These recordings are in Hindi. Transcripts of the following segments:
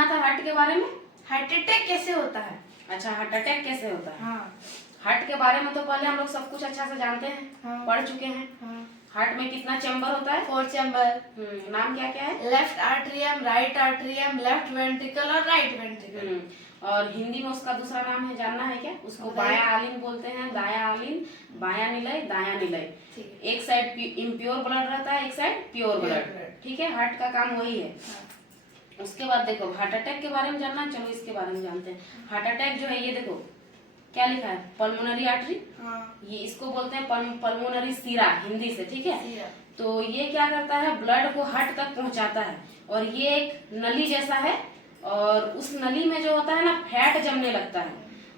जानना था हार्ट के बारे में। हार्ट अटैक कैसे होता है? अच्छा, हार्ट अटैक कैसे होता है। हाँ। हार्ट के बारे में तो पहले हम लोग सब कुछ अच्छा से जानते हैं। हाँ। पढ़ चुके हैं। हाँ। हार्ट में कितना चैम्बर होता है? 4 चैम्बर। नाम क्या क्या है? Left atrium, right atrium, left ventricle और राइट वेंट्रिकल। और हिंदी में उसका दूसरा नाम है, जानना है क्या? उसको बायां आलिन बोलते हैं, दायां आलिन, बायां निलय, दायां निलय। एक साइड इम्प्योर ब्लड रहता है, एक साइड प्योर ब्लड। ठीक है, हार्ट का काम वही है। हाँ। उसके बाद देखो हार्ट अटैक के बारे में जानना, चलो इसके बारे में जानते हैं। हार्ट अटैक जो है, ये देखो क्या लिखा है, पल्मोनरी आर्टरी। हाँ। ये इसको बोलते हैं पल्मोनरी सीरा हिंदी से, ठीक है। तो ये क्या करता है, ब्लड को हार्ट तक पहुंचाता है, और ये एक नली जैसा है, और उस नली में जो होता है ना, फैट जमने लगता है।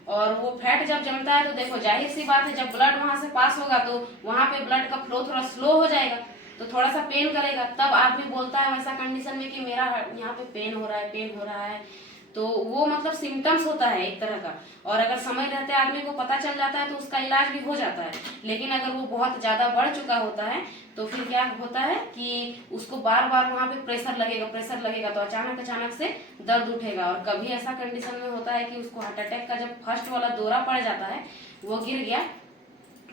और वो फैट जब जमता है तो देखो जाहिर सी बात है, जब ब्लड वहां से पास होगा तो वहां पे ब्लड का फ्लो थोड़ा स्लो हो जाएगा, तो थोड़ा सा पेन करेगा। तब आदमी बोलता है वैसा कंडीशन में कि मेरा यहाँ पे पेन हो रहा है, पेन हो रहा है। तो वो मतलब सिम्टम्स होता है एक तरह का, और अगर समय रहते आदमी को पता चल जाता है तो उसका इलाज भी हो जाता है। लेकिन अगर वो बहुत ज्यादा बढ़ चुका होता है तो फिर क्या होता है कि उसको बार बार वहां पे प्रेशर लगेगा तो अचानक से दर्द उठेगा। और कभी ऐसा कंडीशन में होता है कि उसको हार्ट अटैक का जब फर्स्ट वाला दौरा पड़ जाता है, वो गिर गया,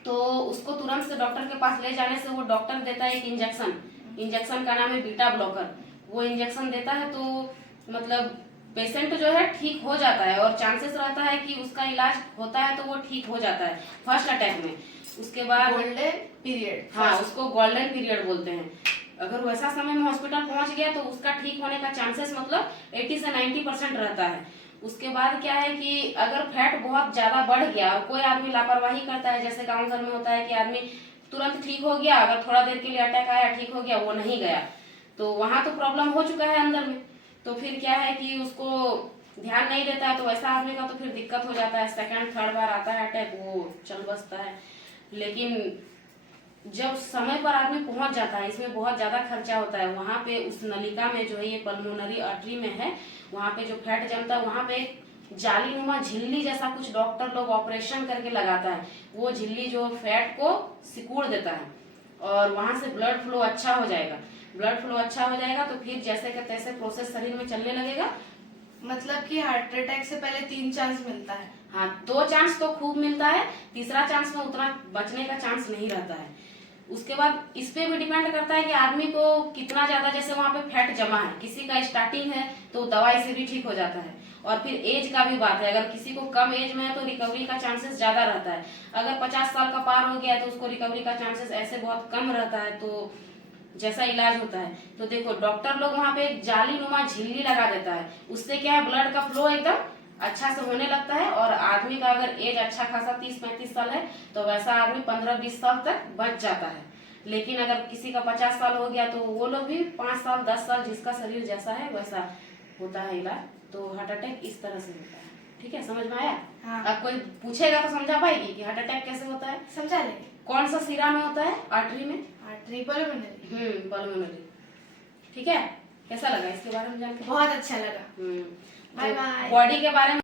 तो उसको तुरंत से डॉक्टर के पास ले जाने से वो डॉक्टर देता है एक इंजेक्शन का नाम है बीटा ब्लॉकर। वो इंजेक्शन देता है तो मतलब पेशेंट जो है ठीक हो जाता है, और चांसेस रहता है कि उसका इलाज होता है तो वो ठीक हो जाता है फर्स्ट अटैक में। उसके बाद गोल्डन पीरियड, हाँ, उसको गोल्डन पीरियड बोलते हैं। अगर वैसा समय में हॉस्पिटल पहुंच गया तो उसका ठीक होने का चांसेस मतलब 80 से 90% रहता है। उसके बाद क्या है कि अगर फैट बहुत ज्यादा बढ़ गया और कोई आदमी लापरवाही करता है, जैसे गांव घर में होता है कि आदमी तुरंत ठीक हो गया, अगर थोड़ा देर के लिए अटैक आया, ठीक हो गया, वो नहीं गया, तो वहां तो प्रॉब्लम हो चुका है अंदर में। तो फिर क्या है कि उसको ध्यान नहीं देता है, तो वैसा आदमी का तो फिर दिक्कत हो जाता है। सेकंड थर्ड बार आता है अटैक, वो चल बसता है। लेकिन जब समय पर आदमी पहुंच जाता है, इसमें बहुत ज्यादा खर्चा होता है। वहां पे उस नलिका में जो है, ये पल्मोनरी आर्टरी में है, वहां पे जो फैट जमता है, वहां पे एक जालीनुमा झिल्ली जैसा कुछ डॉक्टर लोग ऑपरेशन करके लगाता है। वो झिल्ली जो फैट को सिकुड़ देता है, और वहां से ब्लड फ्लो अच्छा हो जाएगा। तो फिर जैसे का तैसे प्रोसेस शरीर में चलने लगेगा। मतलब कि हार्ट अटैक से पहले 3 चांस मिलता है। हाँ, 2 चांस तो खूब मिलता है, तीसरा चांस में उतना बचने का चांस नहीं रहता है। उसके बाद इस पे भी डिपेंड करता है कि आदमी को कितना ज्यादा, जैसे वहां पे फैट जमा है, किसी का स्टार्टिंग है तो दवाई से भी ठीक हो जाता है। और फिर एज का भी बात है, अगर किसी को कम एज में है तो रिकवरी का चांसेस ज्यादा रहता है। अगर 50 साल का पार हो गया है तो उसको रिकवरी का चांसेस ऐसे बहुत कम रहता है। तो जैसा इलाज होता है, तो देखो डॉक्टर लोग वहां पे एक जालीनुमा झिल्ली लगा देता है, उससे क्या है, ब्लड का फ्लो एकदम अच्छा से होने लगता है। और आदमी का अगर एज अच्छा खासा 30-35 साल है तो वैसा आदमी 15-20 साल तक बच जाता है। लेकिन अगर किसी का 50 साल हो गया तो वो लोग भी 5 साल 10 साल, जिसका शरीर जैसा है वैसा होता है इलाज। तो हार्ट अटैक इस तरह से होता है। ठीक है, समझ में आया? हाँ। अब कोई पूछेगा तो समझा पाएगी कि हार्ट अटैक कैसे होता है? समझा लेंगे। कौन सा सिरा में होता है? आर्टरी में। Artery pulmonary. पल्मोनरी। ठीक है, कैसा लगा इसके बारे में जानकर? बहुत अच्छा लगा। Bye bye. बॉडी के बारे में